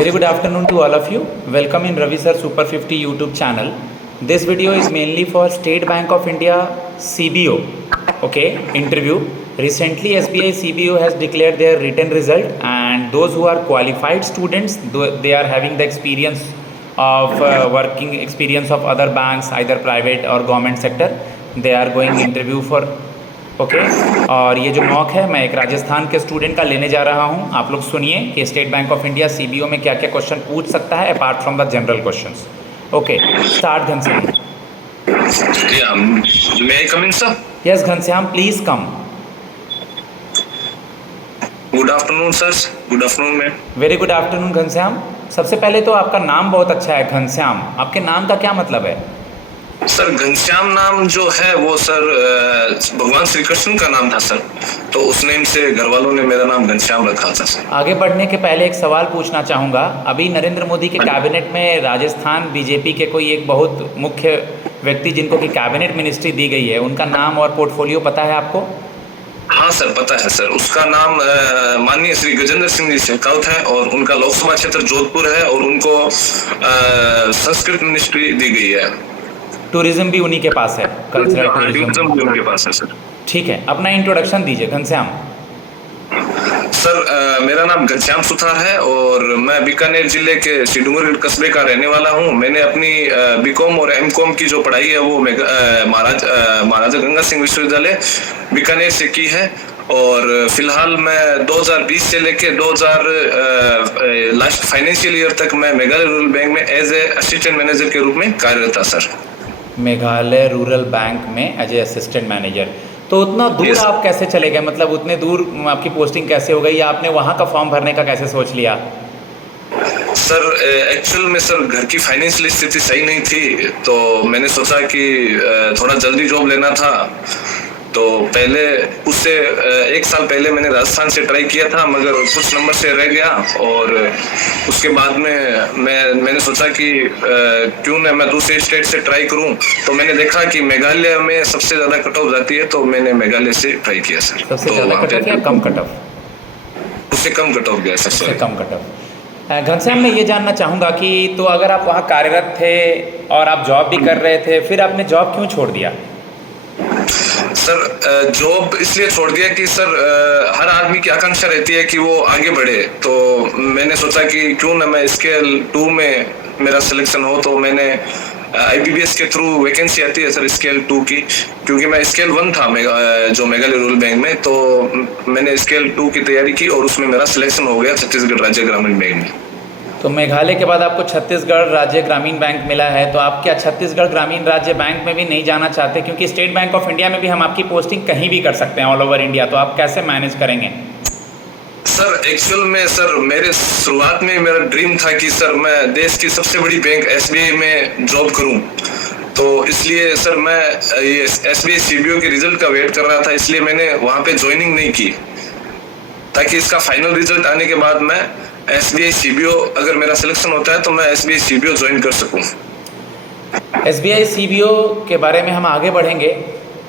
Very good afternoon to all of you. Welcome in Ravi Sir Super 50 YouTube channel. This video is mainly for State Bank of India CBO. Okay, interview. Recently SBI CBO has declared their written result, and those who are qualified students, they are having the experience of working experience of other banks, either private or government sector. They are going interview for okay और ये जो mock है मैं एक राजस्थान के student का लेने जा रहा हूँ। आप लोग सुनिए कि state bank of India CBO में क्या क्या क्वेश्चन पूछ सकता है apart from the general questions. Okay start Ghanshyam. Yes Ghanshyam please come. Good afternoon sir. Good afternoon ma'am. Very good afternoon Ghanshyam. सबसे पहले तो आपका नाम बहुत अच्छा है घनश्याम। आपके नाम का क्या मतलब है? सर घनश्याम नाम जो है वो सर भगवान श्री कृष्ण का नाम था सर, तो उस नेम से घर वालों ने मेरा नाम घनश्याम रखा था सर। आगे बढ़ने के पहले एक सवाल पूछना चाहूँगा। अभी नरेंद्र मोदी के कैबिनेट में राजस्थान बीजेपी के कोई एक बहुत मुख्य व्यक्ति जिनको कि कैबिनेट मिनिस्ट्री दी गई है, उनका नाम और पोर्टफोलियो पता है आपको? हाँ सर पता है सर। उसका नाम माननीय श्री गजेंद्र सिंह जी शेखावत है और उनका लोकसभा क्षेत्र जोधपुर है और उनको संस्कृत मिनिस्ट्री दी गई है। टूरिज्म भी उन्हीं के पास है, कल्चरल टूरिज्म भी उनके पास है सर। ठीक है, अपना इंट्रोडक्शन दीजिए घनश्याम। सर मेरा नाम घनश्याम सुथार है और मैं बीकानेर जिले के सिडूंगरगढ़ कस्बे का रहने वाला हूँ। मैंने अपनी बीकॉम और एमकॉम की जो पढ़ाई है वो महाराजा गंगा सिंह विश्वविद्यालय बीकानेर से की है और फिलहाल मैं 2020 से लेके 2000 लास्ट फाइनेंशियल ईयर तक मैं मेघालय रूरल बैंक में एज ए असिस्टेंट मैनेजर के रूप में कार्यरत था सर। मेघालय रूरल बैंक में एज ए असिस्टेंट मैनेजर। तो उतना दूर आप कैसे चले गए? मतलब उतने दूर आपकी पोस्टिंग कैसे हो गई? आपने वहाँ का फॉर्म भरने का कैसे सोच लिया? सर एक्चुअल में सर घर की फाइनेंशियल स्थिति सही नहीं थी, तो मैंने सोचा कि थोड़ा जल्दी जॉब लेना था। तो पहले उससे एक साल पहले मैंने राजस्थान से ट्राई किया था मगर कुछ नंबर से रह गया और उसके बाद में मैंने सोचा कि क्यों ना मैं दूसरे स्टेट से ट्राई करूं। तो मैंने देखा कि मेघालय में सबसे ज्यादा कट ऑफ जाती है, तो मैंने मेघालय से ट्राई किया सर। सबसे ज्यादा कट ऑफ या कम कट ऑफ? उससे कम कट ऑफ गया सर। सबसे कम कट ऑफ। घनश्याम मैं ये जानना चाहूँगा कि तो अगर आप वहाँ कार्यरत थे और आप जॉब भी कर रहे थे, फिर आपने जॉब क्यों छोड़ दिया? सर जॉब इसलिए छोड़ दिया कि सर हर आदमी की आकांक्षा रहती है कि वो आगे बढ़े, तो मैंने सोचा कि क्यों ना मैं स्केल 2 में मेरा सिलेक्शन हो। तो मैंने IBPS के थ्रू वैकेंसी आती है सर स्केल 2 की, क्योंकि मैं स्केल 1 था जो मेघालय रूरल बैंक में, तो मैंने स्केल 2 की तैयारी की और उसमें मेरा सिलेक्शन हो गया छत्तीसगढ़ राज्य ग्रामीण बैंक में। तो मेघालय के बाद आपको छत्तीसगढ़ राज्य ग्रामीण बैंक मिला है, तो आप क्या छत्तीसगढ़ ग्रामीण राज्य बैंक में भी नहीं जाना चाहते? क्योंकि स्टेट बैंक ऑफ इंडिया में भी हम आपकी पोस्टिंग कहीं भी कर सकते हैं ऑल ओवर इंडिया, तो आप कैसे मैनेज करेंगे? सर एक्चुअल में सर मेरे शुरुआत में मेरा ड्रीम था कि सर मैं देश की सबसे बड़ी बैंक SBI में जॉब करूं, तो इसलिए सर मैं ये SBI CBO के रिजल्ट का वेट कर रहा था, इसलिए मैंने वहां पे ज्वाइनिंग नहीं की ताकि इसका फाइनल रिजल्ट आने के बाद मैं SBI CBO अगर मेरा सिलेक्शन होता है तो मैं SBI CBO ज्वाइन कर सकूं। SBI CBO के बारे में हम आगे बढ़ेंगे,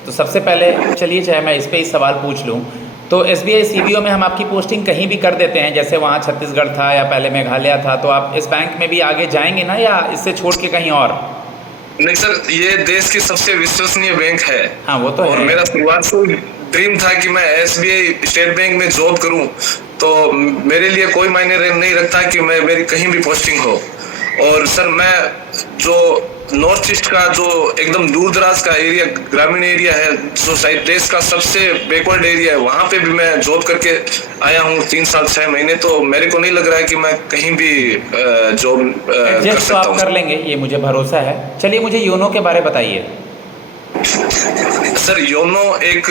तो सबसे पहले चलिए चाहे मैं इस पर ही सवाल पूछ लूँ। तो SBI CBO में हम आपकी पोस्टिंग कहीं भी कर देते हैं, जैसे वहाँ छत्तीसगढ़ था या पहले मेघालय था, तो आप इस बैंक में भी आगे जाएंगे ना, या इससे छोड़ के कहीं और? नहीं सर, ये देश की सबसे विश्वसनीय बैंक है। हाँ वो तो और है। मेरा शुरुआत से ड्रीम था कि मैं SBI स्टेट बैंक में जॉब करूं, तो मेरे लिए कोई मायने नहीं रखता कि मेरी कहीं भी पोस्टिंग हो। और सर मैं जो नॉर्थ ईस्ट का जो एकदम दूर दराज का एरिया ग्रामीण एरिया है, जो शायद देश का सबसे बैकवर्ड एरिया है, वहाँ पे भी मैं जॉब करके आया हूँ 3 साल 6 महीने, तो मेरे को नहीं लग रहा है कि मैं कहीं भी जॉब कर सकता हूँ। आप कर लेंगे, ये मुझे भरोसा है। चलिए मुझे योनो के बारे बताइए। सर योनो एक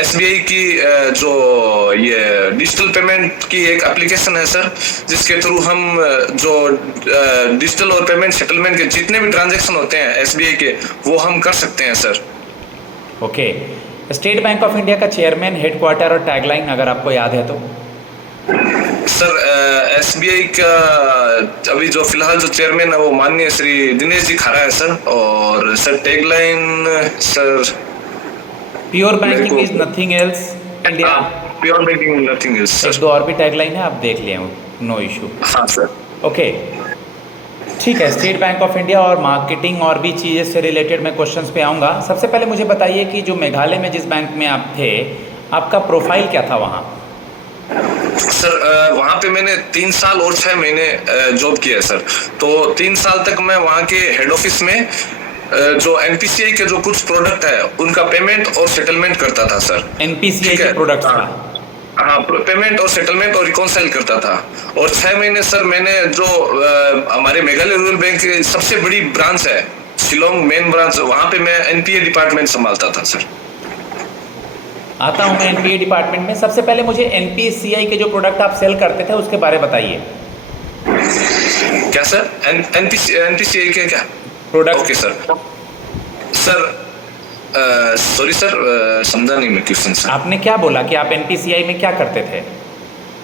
SBI की जो ये डिजिटल पेमेंट की एक एप्लीकेशन है सर, जिसके थ्रू हम जो डिजिटल और पेमेंट सेटलमेंट के जितने भी ट्रांजैक्शन होते हैं SBI के, वो हम कर सकते हैं sir. Okay, state bank of India का चेयरमैन, हेडक्वार्टर और टैगलाइन अगर आपको याद है तो? सर SBI का अभी जो फिलहाल जो चेयरमैन है वो माननीय श्री दिनेश जी खारा है सर। और sir tagline sir pure banking is nothing else India. Pure banking nothing else. एक दो और भी टैगलाइन है, आप देख लिए, नो इशू। हाँ सर। ओके, ठीक है। स्टेट बैंक ऑफ इंडिया और मार्केटिंग और भी चीज़ें से रिलेटेड मैं क्वेश्चंस पे आऊँगा। सबसे पहले मुझे बताइए कि जो मेघालय में जिस बैंक में आप थे, आपका प्रोफाइल क्या था वहाँ? सर वहाँ पे मैंने 3 साल और 6 महीने जॉब किया है सर। तो 3 साल तक मैं वहाँ के हेड ऑफिस में जो एनपीसीआई के जो कुछ प्रोडक्ट है उनका पेमेंट और सेटलमेंट करता था सर। एनपीसीआई ठीक है? के प्रोडक्ट्स हाँ। का? हाँ, पेमेंट और सेटलमेंट और रिकॉन्साइल करता था। और 6 महीने सर मैंने जो हमारे मेघालय रूरल बैंक की सबसे बड़ी ब्रांच है शिलोंग मेन ब्रांच, वहाँ पे मैं एनपीए डिपार्टमेंट संभालता था सर। आता हूँ मैं एनपीए डिपार्टमेंट में। सबसे पहले मुझे एनपीसीआई के जो प्रोडक्ट आप सेल करते थे उसके बारे में बताइए। क्या सर? एनपीसीआई के क्या product? Okay sir. Sir sorry sir, समझा नहीं मैं क्वेश्चन सर। आपने क्या बोला कि आप एनपीसीआई में क्या करते थे?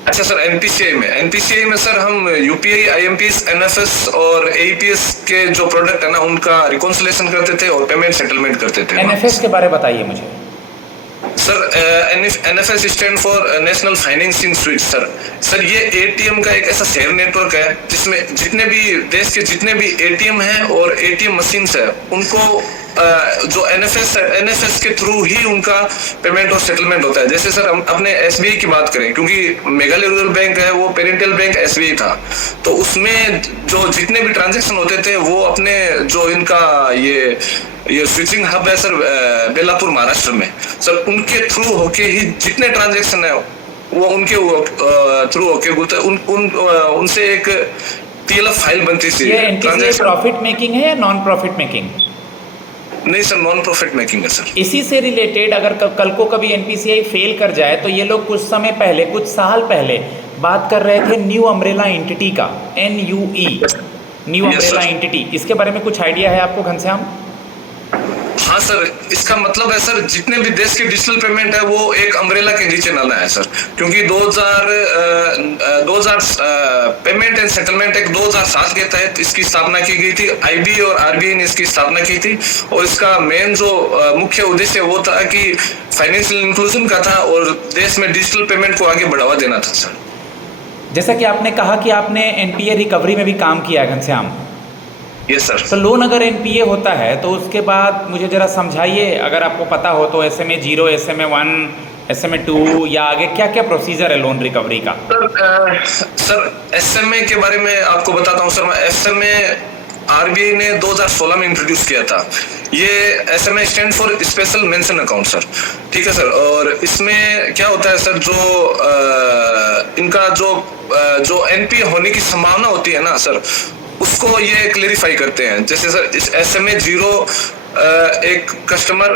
अच्छा सर, एनपीसीआई में सर हम यूपीआई, आईएमपीएस, एनएफएस और एईपीएस के जो प्रोडक्ट है ना उनका रिकॉन्सिलेशन करते थे और पेमेंट सेटलमेंट करते थे। एनएफएस के बारे में बताइए मुझे। Sir NFS stand for national financing switch sir. Sir ये एटीएम का एक ऐसा शेयर नेटवर्क है जिसमें जितने भी देश के जितने भी एटीएम हैं और एटीएम मशीन्स है उनको जो एनएफएस के थ्रू ही उनका पेमेंट और सेटलमेंट होता है। जैसे सर हम अपने एसबीआई की बात करें, क्योंकि मेघालय रूरल बैंक है वो पेरेंटल बैंक एसबीआई था, तो उसमें जो जितने भी ट्रांजैक्शन होते थे वो अपने जो इनका ये स्विचिंग हब है सर बेलापुर महाराष्ट्र में, सर उनके थ्रू होके ही जितने ट्रांजैक्शन है वो उनके थ्रू होके उनसे एक टीएलएफ फाइल बनती थी। ये एनपीसीआई प्रॉफिट मेकिंग है या नॉन प्रॉफिट मेकिंग? नहीं सर, नॉन प्रॉफिट मेकिंग है सर। इसी से रिलेटेड अगर कल को कभी एनपीसीआई फेल कर जाए तो ये लोग कुछ समय पहले, कुछ साल पहले बात कर रहे थे न्यू अम्ब्रेला एंटिटी का, NUE, न्यू अम्ब्रेला एंटिटी। इसके बारे में कुछ आइडिया है आपको घनश्याम? हाँ सर, इसका मतलब है सर जितने भी देश के डिजिटल पेमेंट है वो एक अम्ब्रेला के नीचे लाना है सर, क्योंकि 2000 पेमेंट एंड सेटलमेंट एक्ट 2007 के तहत इसकी स्थापना की गई थी। आईबी और आरबीआई ने इसकी स्थापना की थी और इसका मेन जो मुख्य उद्देश्य वो था कि फाइनेंशियल इंक्लूजन का था और देश में डिजिटल पेमेंट को आगे बढ़ावा देना था सर। जैसा कि आपने कहा कि आपने एनपीए रिकवरी में भी काम किया है घनश्याम। Yes sir. तो लोन अगर एनपीए होता है तो उसके बाद मुझे जरा समझाइए, अगर आपको पता हो तो SMA 0, SMA 1, SMA 2 या आगे क्या क्या प्रोसीजर है लोन रिकवरी का? सर SMA के बारे में आपको बताता हूँ सर। मैं SMA आरबीआई ने 2016 में इंट्रोड्यूस किया था। ये SMA stand for special mention account sir. ठीक है सर। और इसमें क्या होता है सर, जो इनका जो एनपीए होने की संभावना होती है ना सर, उसको ये क्लेरिफाई करते हैं। जैसे सर इस SMA 0 एक कस्टमर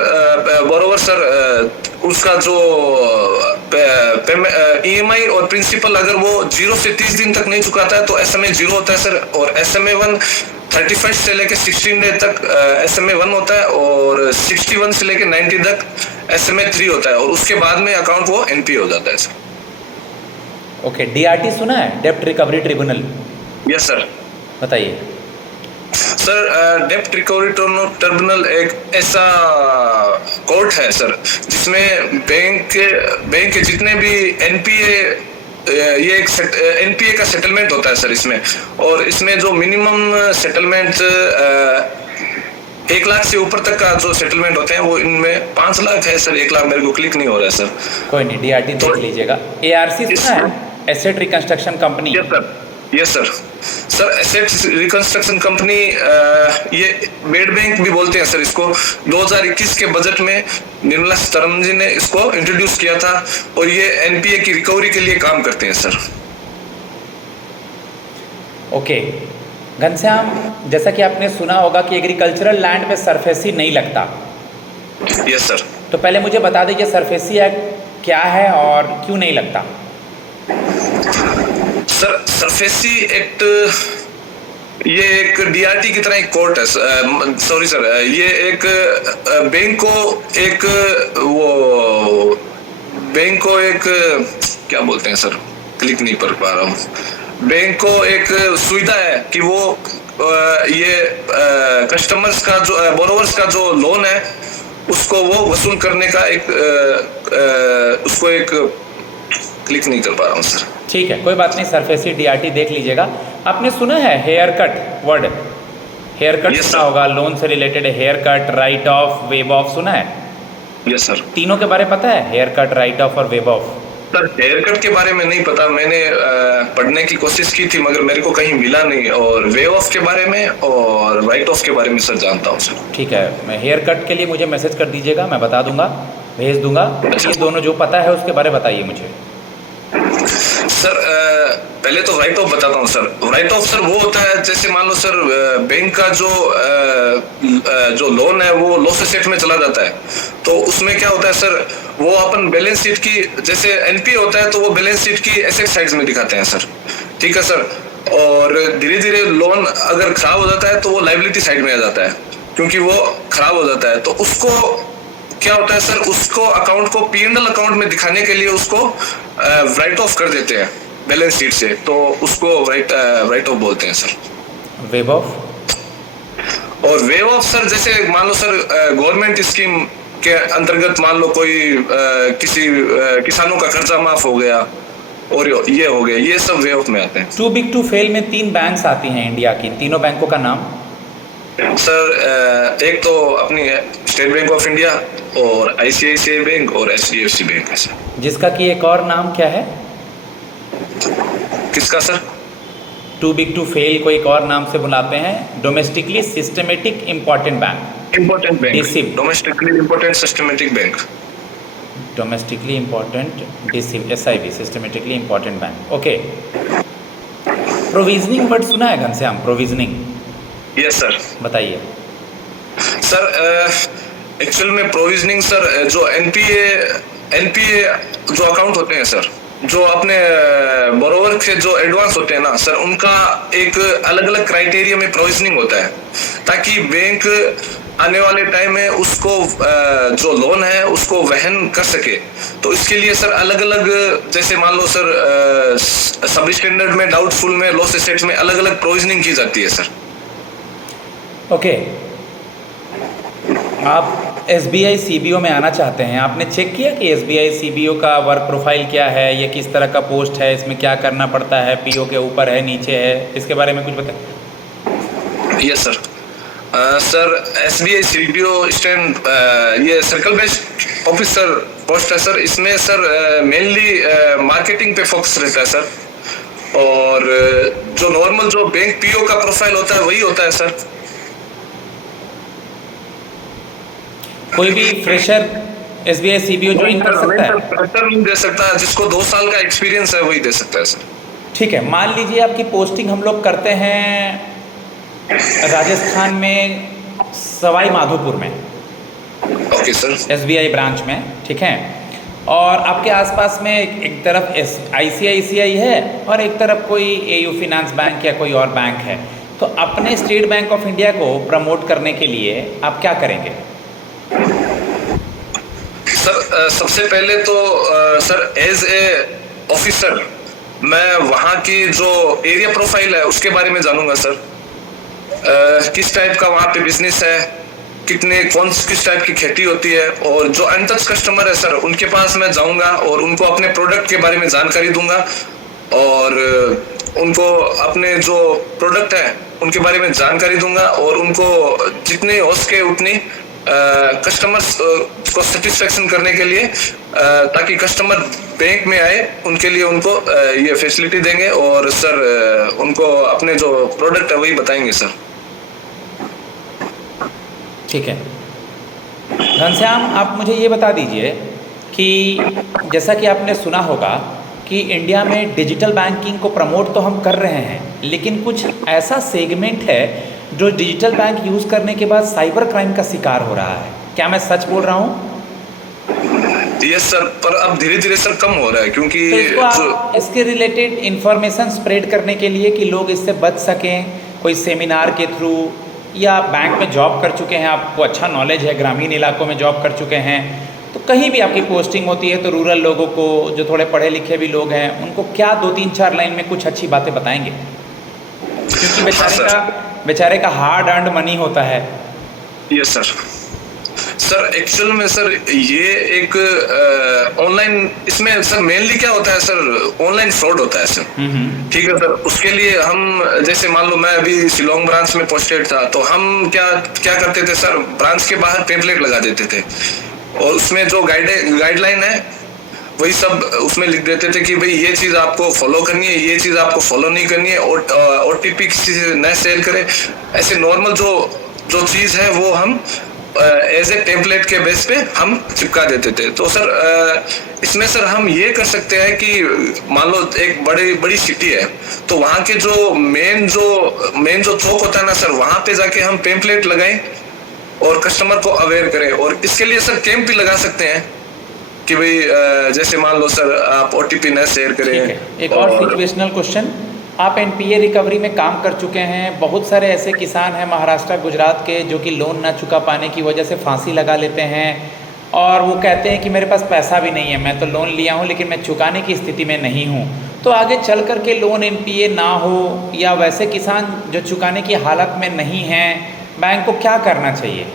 बोरोवर सर उसका जो EMI और प्रिंसिपल अगर वो 0 से 30 दिन तक नहीं चुकाता है तो SMA 0 होता है सर। और SMA 1 31 से लेके 16 डे तक SMA 1 होता है और 61 से लेके 90 तक SMA 3 होता है और उसके बाद में अकाउंट वो NPA हो जाता है सर। ओके, DRT सुना है, डेप्ट रिकवरी ट्रिब्यूनल? Yes sir. बताइए सर। डेप्ट रिकवरी ट्रिब्यूनल एक ऐसा कोर्ट है सर जिसमें बैंक के जितने भी एनपीए, ये एक एनपीए का सेटलमेंट होता है सर इसमें। और इसमें जो मिनिमम सेटलमेंट 1 लाख से ऊपर तक का जो सेटलमेंट होते हैं वो इनमें 5 लाख है सर। 1 लाख मेरे को क्लिक नहीं हो रहा है सर। कोई नहीं, DRT देख लीजिएगा। ARC सुना है, asset reconstruction company? Yes sir. Yes sir. Sir asset reconstruction company, ये बेड बैंक भी बोलते हैं सर इसको। 2021 के बजट में निर्मला सीतारमण जी ने इसको इंट्रोड्यूस किया था और ये एनपीए की रिकवरी के लिए काम करते हैं सर। ओके घनश्याम, जैसा कि आपने सुना होगा कि एग्रीकल्चरल लैंड पे सरफेसी नहीं लगता। Yes sir. तो पहले मुझे बता दीजिए सरफेसी एक्ट क्या है और क्यों नहीं लगता? सर सरफेसी एक्ट ये एक डीआरटी की तरह एक कोर्ट है। सॉरी सर, ये एक बैंक को एक क्या बोलते हैं सर, क्लिक नहीं कर पा रहा हूँ। बैंक को एक सुविधा है कि वो ये कस्टमर्स का जो बोरोवर्स का जो लोन है उसको वो वसूल करने का उसको एक क्लिक नहीं कर पा रहा हूँ सर। ठीक है, कोई बात नहीं, सरफेसी DRT देख लीजिएगा। आपने सुना है hair cut word? Hair cut Yes, सुना sir. होगा, लोन से related hair cut, write off, waive off, सुना है? Yes sir. तीनों के बारे में पता है, हेयर कट, राइट ऑफ और waive off? Sir hair cut के बारे में नहीं पता, मैंने पढ़ने की कोशिश की थी मगर मेरे को कहीं मिला नहीं, और वे ऑफ के बारे में और राइट ऑफ के बारे में सर जानता हूँ सर। ठीक है, मैं हेयर कट के लिए मुझे मैसेज कर दीजिएगा, मैं बता दूंगा, भेज दूंगा। अच्छा। ये दोनों जो पता है उसके बारे में बताइए मुझे। सर पहले तो राइट ऑफ बताता हूँ सर। राइट ऑफ सर वो होता है, जैसे मान लो सर बैंक का जो लोन है वो लॉस एसेट में चला जाता है, तो उसमें क्या होता है सर, वो अपन बैलेंस शीट की, जैसे एनपीए होता है तो वो बैलेंस शीट की एसेट साइड में दिखाते हैं सर, ठीक है सर। और धीरे धीरे लोन अगर खराब हो जाता है तो वो लाइबिलिटी साइड में आ जाता है, क्योंकि वो खराब हो जाता है, तो उसको क्या होता है सर, उसको अकाउंट को पीएनएल अकाउंट में दिखाने के लिए उसको राइट ऑफ कर देते हैं बैलेंस शीट से, तो उसको राइट ऑफ बोलते हैं सर। Web of? और वेव ऑफ सर, जैसे मान लो सर गवर्नमेंट स्कीम के अंतर्गत मान लो कोई किसी किसानों का कर्जा माफ हो गया और ये हो गया, ये सब वेव ऑफ में आते हैं। टू बिग टू फेल में 3 बैंक्स आती हैं इंडिया की, तीनों बैंकों का नाम? सर एक तो अपनी स्टेट बैंक ऑफ इंडिया और आईसीआईसीआई बैंक और एचडीएफसी बैंक है सर। जिसका कि एक और नाम क्या है? किसका sir? Too big to fail को एक और नाम से बुलाते हैं, domestically systematic important bank. Important bank, DSIB। Domestically important systematic bank. Domestically important DSIB, SIB, systematically important bank. Okay. Provisioning word सुना है घनश्याम? प्रोविजनिंग? Yes sir. बताइए सर एक्चुअल में प्रोविजनिंग सर, जो एनपीए जो अकाउंट होते हैं सर, जो अपने बोरोवर के जो एडवांस होते हैं ना सर, उनका एक अलग अलग क्राइटेरिया में प्रोविजनिंग होता है, ताकि बैंक आने वाले टाइम में उसको जो लोन है उसको वहन कर सके। तो इसके लिए सर अलग अलग, जैसे मान लो सर सब स्टैंडर्ड में, डाउटफुल में, लॉस एसेट्स में अलग अलग प्रोविजनिंग की जाती है सर। ओके। आप SBI CBO में आना चाहते हैं, आपने चेक किया कि SBI CBO का वर्क प्रोफाइल क्या है, ये किस तरह का पोस्ट है, इसमें क्या करना पड़ता है, PO के ऊपर है, नीचे है, इसके बारे में कुछ बताएं। Yes sir. Sir SBI CBO stand ये सर्कल बेस्ड ऑफिसर पोस्ट है सर। इसमें सर मेनली मार्केटिंग पे फोकस रहता है सर, और जो नॉर्मल जो बैंक PO का प्रोफाइल होता है वही होता है सर। कोई भी फ्रेशर SBI CBO ज्वाइन कर सकता है? फ्रेशर नहीं दे सकता, जिसको 2 साल का एक्सपीरियंस है वही दे सकता है सर। ठीक है, मान लीजिए आपकी पोस्टिंग हम लोग करते हैं राजस्थान में सवाई माधोपुर में, ओके सर। SBI ब्रांच में, ठीक है, और आपके आसपास में एक तरफ ICICI है और एक तरफ कोई AU फिनांस बैंक या कोई और बैंक है, तो अपने स्टेट बैंक ऑफ इंडिया को प्रमोट करने के लिए आप क्या करेंगे? सर सबसे पहले तो सर एज ए ऑफिसर मैं वहाँ की जो एरिया प्रोफाइल है उसके बारे में जानूंगा सर। किस टाइप का वहाँ पे बिजनेस है, किस टाइप की खेती होती है, और जो अनटच कस्टमर है सर उनके पास मैं जाऊंगा और उनको अपने प्रोडक्ट के बारे में जानकारी दूंगा, और उनको अपने जो प्रोडक्ट है उनके बारे में जानकारी दूंगा, और उनको जितनी हो सके उतनी कस्टमर्स को सेटिस्फेक्शन करने के लिए, ताकि कस्टमर बैंक में आए उनके लिए उनको ये फैसिलिटी देंगे, और सर उनको अपने जो प्रोडक्ट है वही बताएंगे सर। ठीक है घनश्याम, आप मुझे ये बता दीजिए कि जैसा कि आपने सुना होगा कि इंडिया में डिजिटल बैंकिंग को प्रमोट तो हम कर रहे हैं, लेकिन कुछ ऐसा सेगमेंट है जो डिजिटल बैंक यूज़ करने के बाद साइबर क्राइम का शिकार हो रहा है। क्या मैं सच बोल रहा हूँ? यस सर, पर अब धीरे धीरे सर कम हो रहा है, क्योंकि तो इसको आप इसके रिलेटेड इंफॉर्मेशन स्प्रेड करने के लिए कि लोग इससे बच सकें, कोई सेमिनार के थ्रू, या बैंक में जॉब कर चुके हैं, आपको अच्छा नॉलेज है, ग्रामीण इलाकों में जॉब कर चुके हैं, तो कहीं भी आपकी पोस्टिंग होती है तो रूरल लोगों को, जो थोड़े पढ़े लिखे भी लोग हैं, उनको क्या 2-3-4 लाइन में कुछ अच्छी बातें बताएंगे? क्योंकि बेचारे का हार्ड अर्नड मनी होता है। Yes sir. सर एक्चुअल में सर ये एक ऑनलाइन, इसमें सर मेनली क्या होता है सर, ऑनलाइन फ्रॉड होता है सर। ठीक है सर, उसके लिए हम जैसे मान लो मैं अभी शिलोंग ब्रांच में पोस्टेड था, तो हम क्या क्या करते थे सर, ब्रांच के बाहर पेम्पलेट लगा देते थे और उसमें जो गाइडलाइन है वही सब उसमें लिख देते थे कि भाई ये चीज आपको फॉलो करनी है, ये चीज आपको फॉलो नहीं करनी है, और ओटीपी किसी से न शेयर करें। ऐसे नॉर्मल जो चीज है वो हम एज ए टेम्पलेट के बेस पे हम चिपका देते थे। तो सर इसमें सर हम ये कर सकते हैं कि मान लो एक बड़ी सिटी है, तो वहाँ के जो मेन जो चौक होता है ना सर, वहाँ पे जाके हम टेम्पलेट लगाएं और कस्टमर को अवेयर करें। और इसके लिए सर कैंप भी लगा सकते हैं कि भाई जैसे मान लो सर आप ओटीपी न शेयर करें। एक और सिचुएशनल क्वेश्चन, आप एनपीए रिकवरी में काम कर चुके हैं, बहुत सारे ऐसे किसान हैं महाराष्ट्र गुजरात के जो कि लोन ना चुका पाने की वजह से फांसी लगा लेते हैं और वो कहते हैं कि मेरे पास पैसा भी नहीं है, मैं तो लोन लिया हूँ लेकिन मैं चुकाने की स्थिति में नहीं हूँ। तो आगे चल कर के लोन एनपीए ना हो या वैसे किसान जो चुकाने की हालत में नहीं हैं, बैंक को क्या करना चाहिए?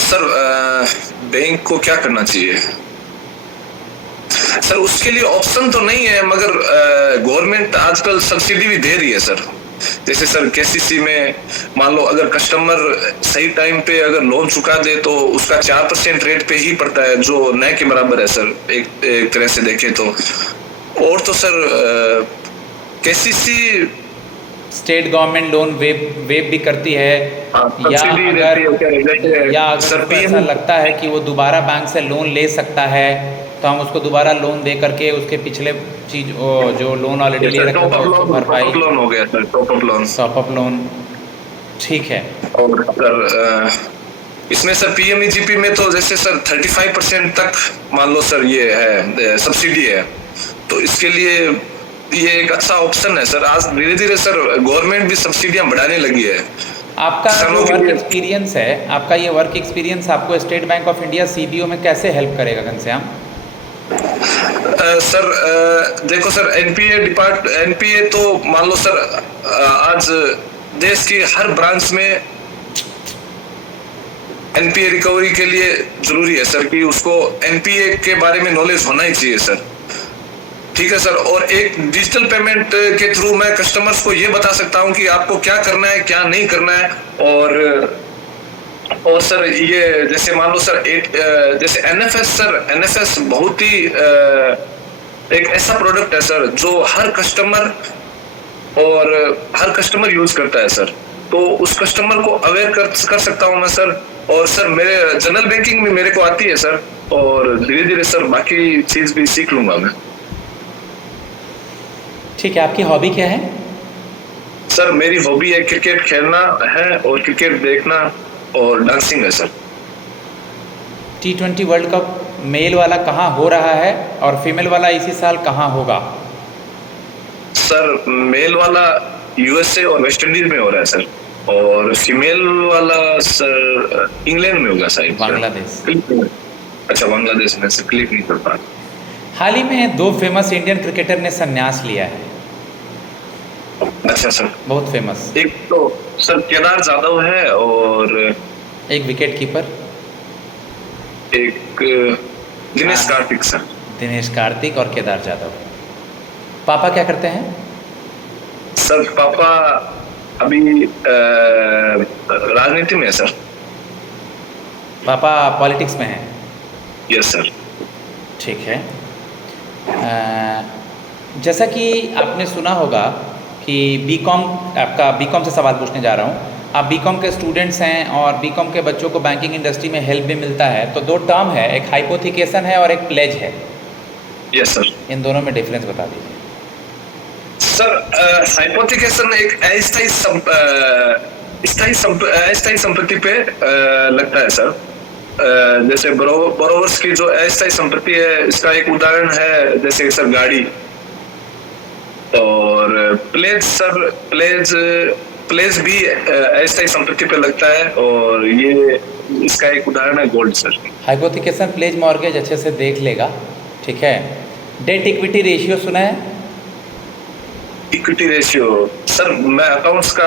सर बैंक को क्या करना चाहिए सर, उसके लिए ऑप्शन तो नहीं है, मगर गवर्नमेंट आजकल सब्सिडी भी दे रही है सर। जैसे सर केसीसी में मान लो अगर कस्टमर सही टाइम पे अगर लोन चुका दे तो उसका 4% रेट पे ही पड़ता है, जो न के बराबर है सर एक तरह से देखे तो। और तो sir KCC state government loan wave भी करती है, या अगर सर ऐसा लगता है कि वो दोबारा बैंक से लोन ले सकता है तो हम उसको दोबारा लोन दे करके उसके पिछले चीज जो लोन ऑलरेडी ले रखा था उसको भरपाई। लोन हो गया सर, टॉप अप लोन, ठीक है। और सर इसमें सर पीएमईजीपी में तो जैसे सर 35% तक मान लो सर ये है सब्सिडी है, तो इसके लिए ये एक अच्छा ऑप्शन है सर। आज धीरे धीरे सर गवर्नमेंट भी सब्सिडियां बढ़ाने लगी है। आपका जो वर्क एक्सपीरियंस है, आपका ये वर्क एक्सपीरियंस आपको state bank of India CBO में कैसे हेल्प करेगा घनश्याम? सर देखो सर एनपीए तो मान लो सर आज देश की हर ब्रांच में एनपीए रिकवरी के लिए जरूरी है सर कि उसको एनपीए के बारे में नॉलेज होना ही चाहिए सर। ठीक है सर, और एक डिजिटल पेमेंट के थ्रू मैं कस्टमर्स को ये बता सकता हूँ कि आपको क्या करना है क्या नहीं करना है। और सर ये जैसे मान लो सर जैसे एनएफएस बहुत ही एक ऐसा प्रोडक्ट है सर जो हर कस्टमर यूज करता है सर, तो उस कस्टमर को अवेयर कर सकता हूँ मैं सर। और सर मेरे जनरल बैंकिंग भी मेरे को आती है सर, और धीरे धीरे सर बाकी चीज भी सीख लूंगा मैं। ठीक है, आपकी हॉबी क्या है? सर मेरी हॉबी है क्रिकेट खेलना है और क्रिकेट देखना और डांसिंग है sir. T20 world cup mail वाला कहाँ हो रहा है और फीमेल वाला इसी साल कहाँ होगा? सर मेल वाला यूएसए और वेस्ट इंडीज में हो रहा है सर, और फीमेल वाला सर इंग्लैंड में होगा शायद, बांग्लादेश। अच्छा बांग्लादेश में से क्लिक नहीं कर पा। हाल ही में 2 फेमस इंडियन क्रिकेटर ने संन्यास लिया है। अच्छा सर, बहुत फेमस। एक तो सर केदार जाधव है और एक विकेट कीपर, एक दिनेश कार्तिक सर। दिनेश कार्तिक और केदार जाधव। पापा क्या करते हैं? सर पापा अभी राजनीति में है सर। पापा पॉलिटिक्स में हैं? Yes sir. ठीक है। जैसा कि आपने सुना होगा कि बीकॉम, आपका बीकॉम से सवाल पूछने जा रहा हूँ। आप बीकॉम के स्टूडेंट्स हैं और बीकॉम के बच्चों को बैंकिंग इंडस्ट्री में हेल्प भी मिलता है, तो 2 टर्म है, एक हाइपोथिकेशन है और एक प्लेज है। Yes sir. इन दोनों में डिफरेंस बता दीजिए सर। हाइपोथिकेशन एक अस्थायी संपत्ति पे लगता है सर। जैसे बोरोवर्स की जो अस्थायी संपत्ति है, इसका एक उदाहरण है जैसे सर गाड़ी। और प्लेज भी अस्थायी संपत्ति पे लगता है, और ये इसका एक उदाहरण है gold sir. Hypothecation, pledge, mortgage अच्छे से देख लेगा, ठीक है। डेट इक्विटी रेशियो सुना है? इक्विटी रेशियो सर मैं अकाउंट्स का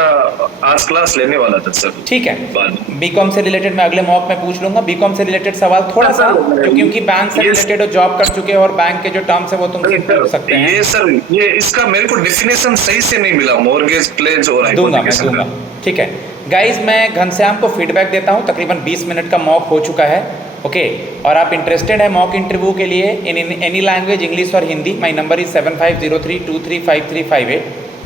आर्ट्स क्लास लेने वाला था सर। ठीक है, बाद बीकॉम से रिलेटेड मैं अगले मॉक में पूछ लूंगा। बीकॉम से रिलेटेड सवाल थोड़ा सा, क्योंकि बैंक से रिलेटेड हो, जॉब कर चुके हो और बैंक के जो टर्म्स है वो तुम पूछ सकते हैं। ये सर ये इसका मेरे को डेफिनेशन सही से नहीं मिला, मॉर्गेज प्लेज और दूंगा मैं hypothecation दूंगा। का। ठीक है गाइज, मैं घनश्याम को फीडबैक देता हूँ। तकरीबन 20 मिनट का मॉक हो चुका है। ओके, और आप इंटरेस्टेड है मॉक इंटरव्यू के लिए इन एनी लैंग्वेज, इंग्लिश और Hindi, my number is 7503235358।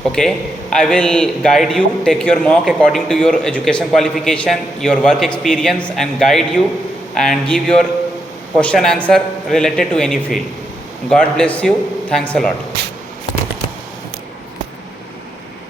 Okay, I will guide you, take your mock according to your education qualification, your work experience, and guide you and give your question answer related to any field. God bless you. Thanks a lot.